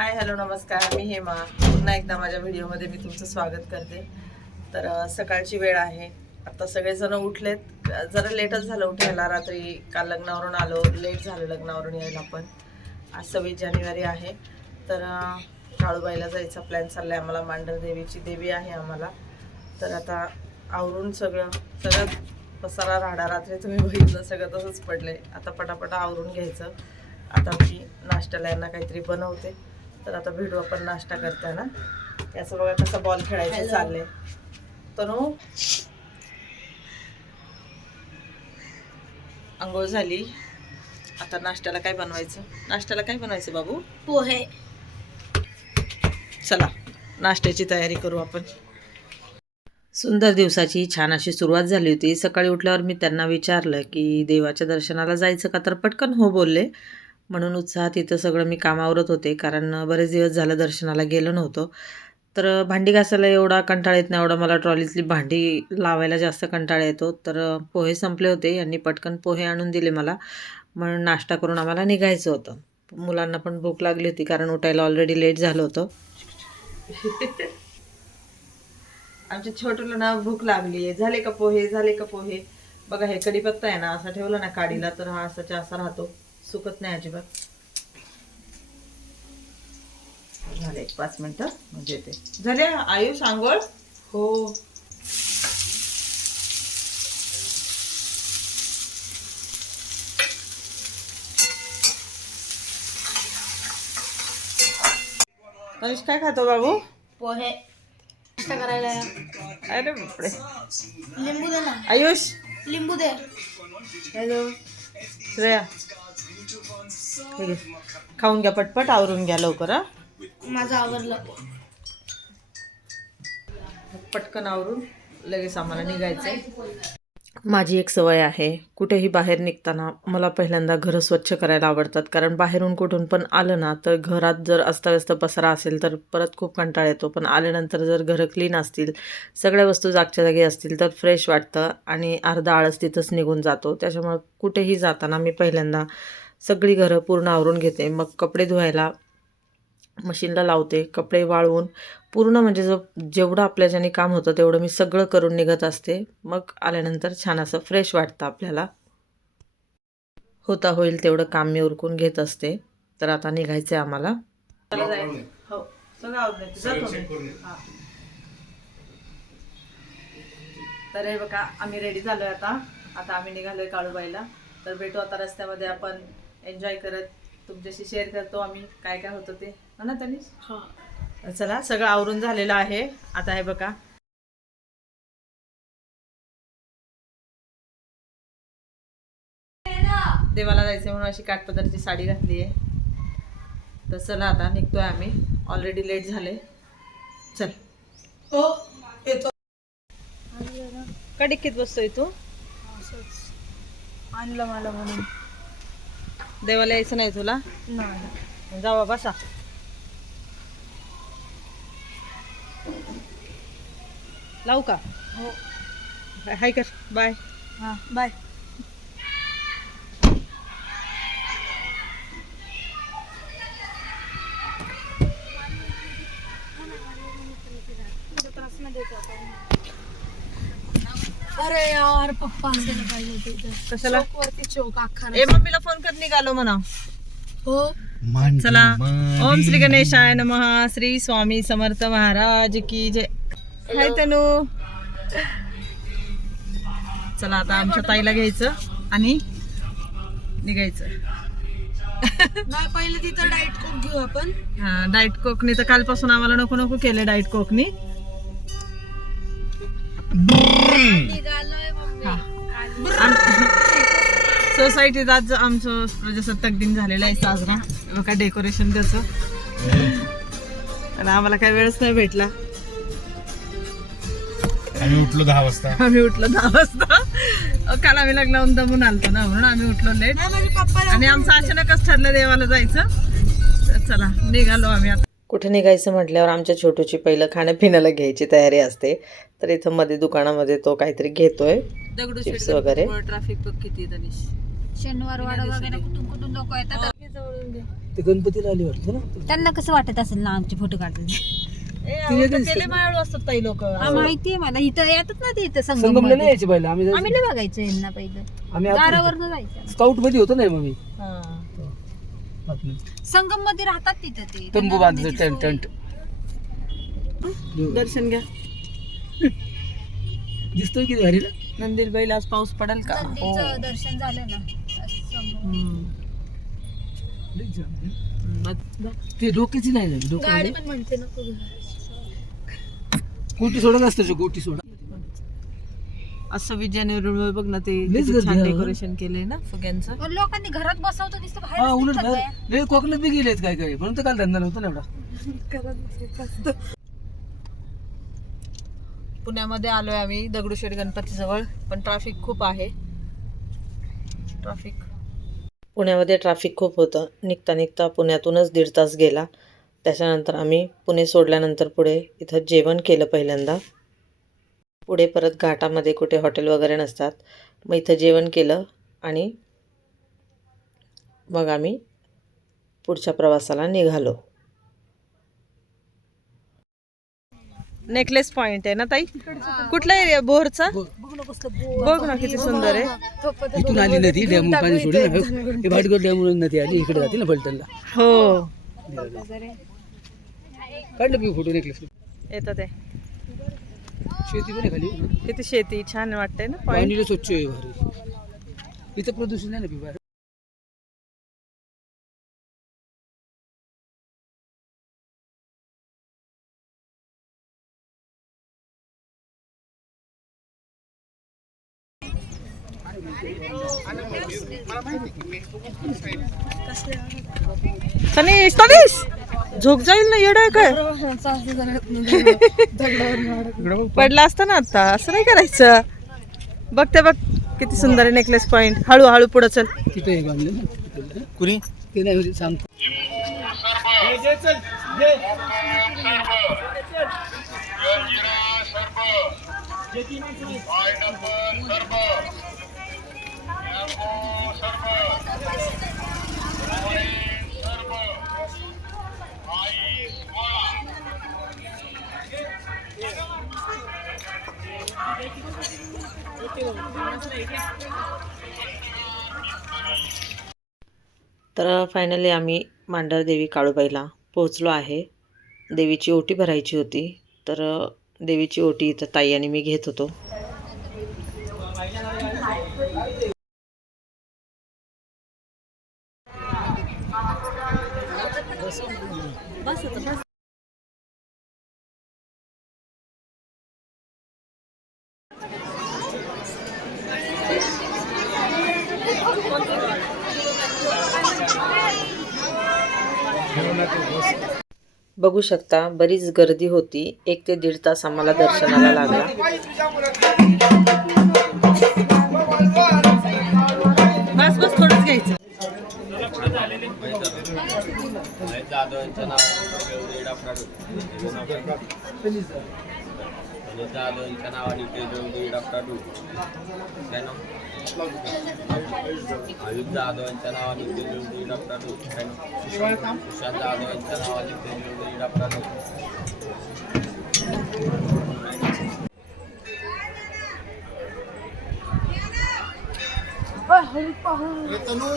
Hi hello नमस्कार. मी हेमा. पुन्हा एकदा माझ्या व्हिडिओमध्ये मी तुमचं स्वागत करते. तर सकाळची वेळ आहे. आता सगळेजण उठलेत. जरा लेटच झालं उठायला. रात्री काल लग्नावरून आलो. लेट झालं लग्नावरून यायला पण. आज सव्वीस जानेवारी आहे. तर काळूबाईला जायचा प्लॅन आहे आम्हाला मांढर देवीची देवी आहे आम्हाला. तर आता आवरून सगळं सगळं पसारा राहणार रात्री तुम्ही बघितलं सगळं तसंच पडलंय. आता पटापटा आवरून घ्यायचं. आता मी नाश्त्याला यांना काहीतरी बनवते. तर आता भेटू आपण नाश्ता करताना. याचं बघा कसं बॉल खेळायचं चाललंय. तनु? आंघोळ झाली. आता नाश्त्याला काय बनवायचं? नाश्त्याला काय बनवायचं बाबू? पोहे. चला नाश्त्याची तयारी करू आपण. सुंदर दिवसाची छान अशी सुरुवात झाली होती. सकाळी उठल्यावर मी त्यांना विचारलं की देवाच्या दर्शनाला जायचं का? तर पटकन हो बोलले. म्हणून उत्साहात इथं सगळं मी कामावरत होते. कारण बरेच दिवस झालं दर्शनाला गेलो नव्हतो. तर भांडी घासायला एवढा कंटाळा येत नाही एवढा मला ट्रॉलीतली भांडी लावायला जास्त कंटाळा येतो. तर पोहे संपले होते. यांनी पटकन पोहे आणून दिले मला. म्हणून नाश्ता करून आम्हाला निघायचं होतं. मुलांना पण भूक लागली होती कारण उठायला ऑलरेडी लेट झालं होतं. आमच्या छोटूला ना भूक लागली आहे झाले का पोहे? झाले का पोहे? बघा हे कढीपत्ता आहे ना असा ठेवला ना काडीला तर हा असाच्या असा राहतो. सुकत नाही अजिबात. झाले एक पाच मिनिटं म्हणजे ते झाले आयुष आंघोळ हो. आयुष काय खातो बाबू? पोहे. करायला. अरे बापरे. लिंबू दे ना. आयुष? लिंबू दे. हॅलो. श्रेया. खाऊन घ्या पटपट आवरून घ्या लवकर माझं आवडलं. पटकन आवरून लगेच आम्हाला निघायचंय. माझी एक सवय आहे कुठेही बाहेर निघताना मला पहिल्यांदा घरं स्वच्छ करायला आवडतात. कारण बाहेरून कुठून पण आलं ना तर घरात जर अस्ताव्यस्त पसारा असेल तर परत खूप कंटाळा येतो. पण आल्यानंतर जर घरं क्लीन असतील सगळ्या वस्तू जागच्या जागी असतील तर फ्रेश वाटतं आणि अर्धा आळस तिथंच निघून जातो. त्याच्यामुळं कुठेही जाताना मी पहिल्यांदा सगळी घरं पूर्ण आवरून घेते. मग कपडे धुवायला मशीनला लावते. कपडे वाळवून पूर्ण म्हणजे जो जेवढं आपल्याच्याने काम होतं तेवढं मी सगळं करून निघत असते. मग आल्यानंतर छान असं फ्रेश वाटतं आपल्याला. होता होईल तेवढं काम मी उरकून घेत असते. तर आता निघायचं आहे आम्हाला. हो. सगळं तर हे बघा आम्ही रेडी झालोय आता. आता आम्ही निघालोय काळूबाईला. तर भेटू आता रस्त्यामध्ये आपण. एन्जॉय करत तुमच्याशी शेअर करतो आम्ही काय काय होतं ते. हो ना तनिष? हा. चला सगळं आवरून झालेलं आहे. आता हे बघा. देवाला जायचं म्हणून अशी काठपदरची साडी घातली आहे. तर चला आता निघतोय आम्ही. ऑलरेडी लेट झाले. चल. हो येतो. कडिकीत बसतोय तू? आणलं मला म्हणून. देवाला यायचं नाही तुला? जावा बसा. लावू का? हो. हाय कर. बाय. हां बाय. यार पप्पा असायला पाहिजे होते इथं. कशाला? वरती चौक अख्खा ए मम्मीला फोन कर निघालो म्हणा. हो? चला. ओम श्री गणेशाय नमः. श्री स्वामी समर्थ महाराज की जय. हाय तनू. चला आता आमच्या ताईला घ्यायचं आणि निघायचं. नाही पहिले तिथं डाएट कोक घेऊ आपण. हा डाईट कोकनी तर कालपासून आम्हाला नको नको केलं डाईट कोकनी निघालोय? सोसायटीत आज आमचं प्रजासत्ताक दिन झालेला आहे साजरा. बघा डेकोरेशन त्याचं. आणि आम्हाला काही वेळच नाही भेटला. आम्ही उठलो दहा वाजता. आम्ही उठलो दहा वाजता. काल आम्ही लग्नावून दमून आलतो ना म्हणून आम्ही उठलो लेट नाही माझे पप्पा आणि आमचं अचानकच ठरलं देवाला जायचं. तर चला निघालो आम्ही आता. कुठे निघायचं म्हटल्यावर आमच्या छोटूची पहिलं खाण्यापिण्याला घ्यायची तयारी असते. तर इथं मध्ये दुकानामध्ये तो काहीतरी घेतोय. चिप्स वगैरे. ट्रॅफिक बघ किती तनिष शनिवार वाडा वगैरे कुठून कुठून लोक येतात. ते गणपतीला आली वाटतं ना? त्यांना कसं वाटत असेल ना आमचे फोटो काढतात केले मायाळू असतात ताई लोक. माहितीये मला. इथं येतात ना ते इथं संगमला संगम नाही यायचे पहिले. आम्ही जायचो. आम्ही नाही बघायचं यांना पहिलं. आम्ही जायचं. स्काउटमध्ये होतो नाही मग मी. संगममध्ये राहतात तिथं ते. तंबू बांधायचं टेंट टेंट दर्शन घ्या. दिसतोय किती भारी ना? नंदील बैल आज पाऊस पडेल का? नंदीचं दर्शन झालं ना. ते डोक्याची नाही झाली पण म्हणते ना गोटी सोडत असतं गोटी सोडा. आज सव्वीस जानेवारी बघ ना ते लयच किती गर्दी छान आहे. डेकोरेशन केलंय ना फुग्यांचं. पण लोकांनी घरात बसवतं दिसतं हा बाहेर. उलट कोकणात बी गेलेत काय काय म्हणून तर काल धंदा नव्हता ना एवढा. पुण्यामध्ये आलोय आम्ही दगडूशेठ गणपती जवळ पण ट्रॅफिक खूप आहे. ट्रॅफिक पुण्यामध्ये ट्रॅफिक खूप होतं. निघता निघता पुण्यातूनच दीड तास गेला. त्याच्यानंतर आम्ही पुणे सोडल्यानंतर पुढे इथं जेवण केलं पहिल्यांदा. पुढे परत घाटामध्ये कुठे हॉटेल वगैरे नसतात. मग इथं जेवण केलं आणि मग आम्ही पुढच्या प्रवासाला निघालो. नेकलेस पॉइंट आहे ना ताई? कुठला एरिया बोरचा? बघ ना किती सुंदर आहे. इथून आली नदी डॅम पाणी सोडली ना. हे भाटगर डॅम नदी आली इकडे जाते ना फलटणला. हो. काढलं मी फोटो नेकलेस येतं ते. शेती पण आहे खाली. किती शेती? छान वाटते ना पॉइंट पाणी स्वच्छ आहे भारी. इथं प्रदूषण नाही ना पिवा सनी सनीस झोप जाईल ना येड काय पडला असता ना आता असं नाही करायचं बघ ते बघ किती सुंदर आहे नेकलेस पॉइंट हळू हळू पुढं चल तिथं हे कुणी ते नाही म्हणजे सांगतो तर फायनली आम्ही मांढरदेवी काळूबाईला पोहोचलो आहे. देवीची ओटी भरायची होती. तर देवीची ओटी इथं ताई आणि मी घेत होतो. बघू शकता बरीच गर्दी होती. एक ते दीड तास आम्हाला दर्शनाला लागला. जाधवांच्या नावाने ते दोन डॉक्टर डू आयुष जाधवांच्या नावाने ते डॉक्टर डू सुशांत जाधवांच्या नावाने ते दोन डॉक्टर डू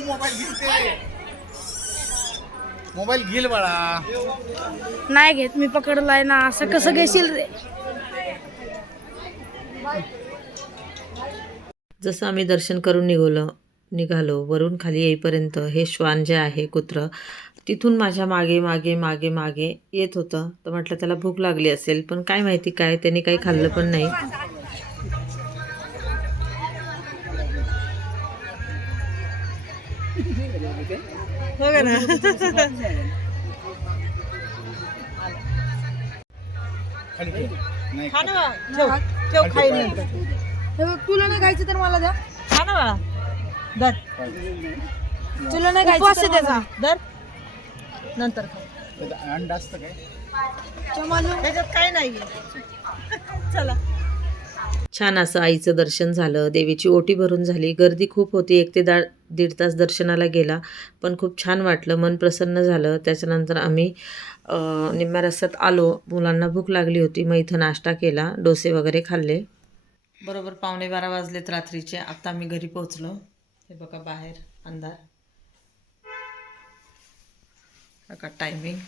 मोबाईल घेईल बाळा. नाही घेत मी पकडलाय ना असं कसं घेशील रे? जसं आम्ही दर्शन करून निघालो निघालो वरून खाली येईपर्यंत हे श्वान जे आहे कुत्रं तिथून माझ्या मागे मागे मागे मागे येत होतं. तर म्हटलं त्याला भूक लागली असेल पण काय माहिती काय त्यांनी काही खाल्लं पण नाही. हो का ना? खाली ठेव. नाही. खा ना बाळा. ठेव. ठेव खाईल नंतर हे बघ, तुला नाही खायचं तर मला द्या खा ना बाळा दर तुला नाही खायचं त्याचा. दर नंतर खा. अंड असतं काय? चमालो त्याच्यात काय नाहीये. चला. छान असं आईचं दर्शन झालं देवीची ओटी भरून झाली. गर्दी खूप होती एक ते दा दीड तास दर्शनाला गेला पण खूप छान वाटलं मन प्रसन्न झालं. त्याच्यानंतर आम्ही निम्म्या रस्त्यात आलो. मुलांना भूक लागली होती मग इथं नाश्ता केला डोसे वगैरे खाल्ले. बरोबर पावणे बारा वाजलेत रात्रीचे. आत्ता आम्ही घरी पोहोचलो. हे बघा बाहेर अंधार. बघा टायमिंग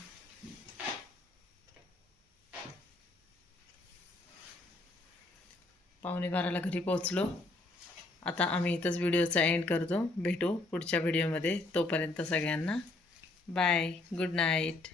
पावणे बाराला घरी पोहोचलो. आता आम्ही इथंच व्हिडिओचा एंड करतो. भेटू पुढच्या व्हिडिओमध्ये. तोपर्यंत सगळ्यांना बाय गुड नाईट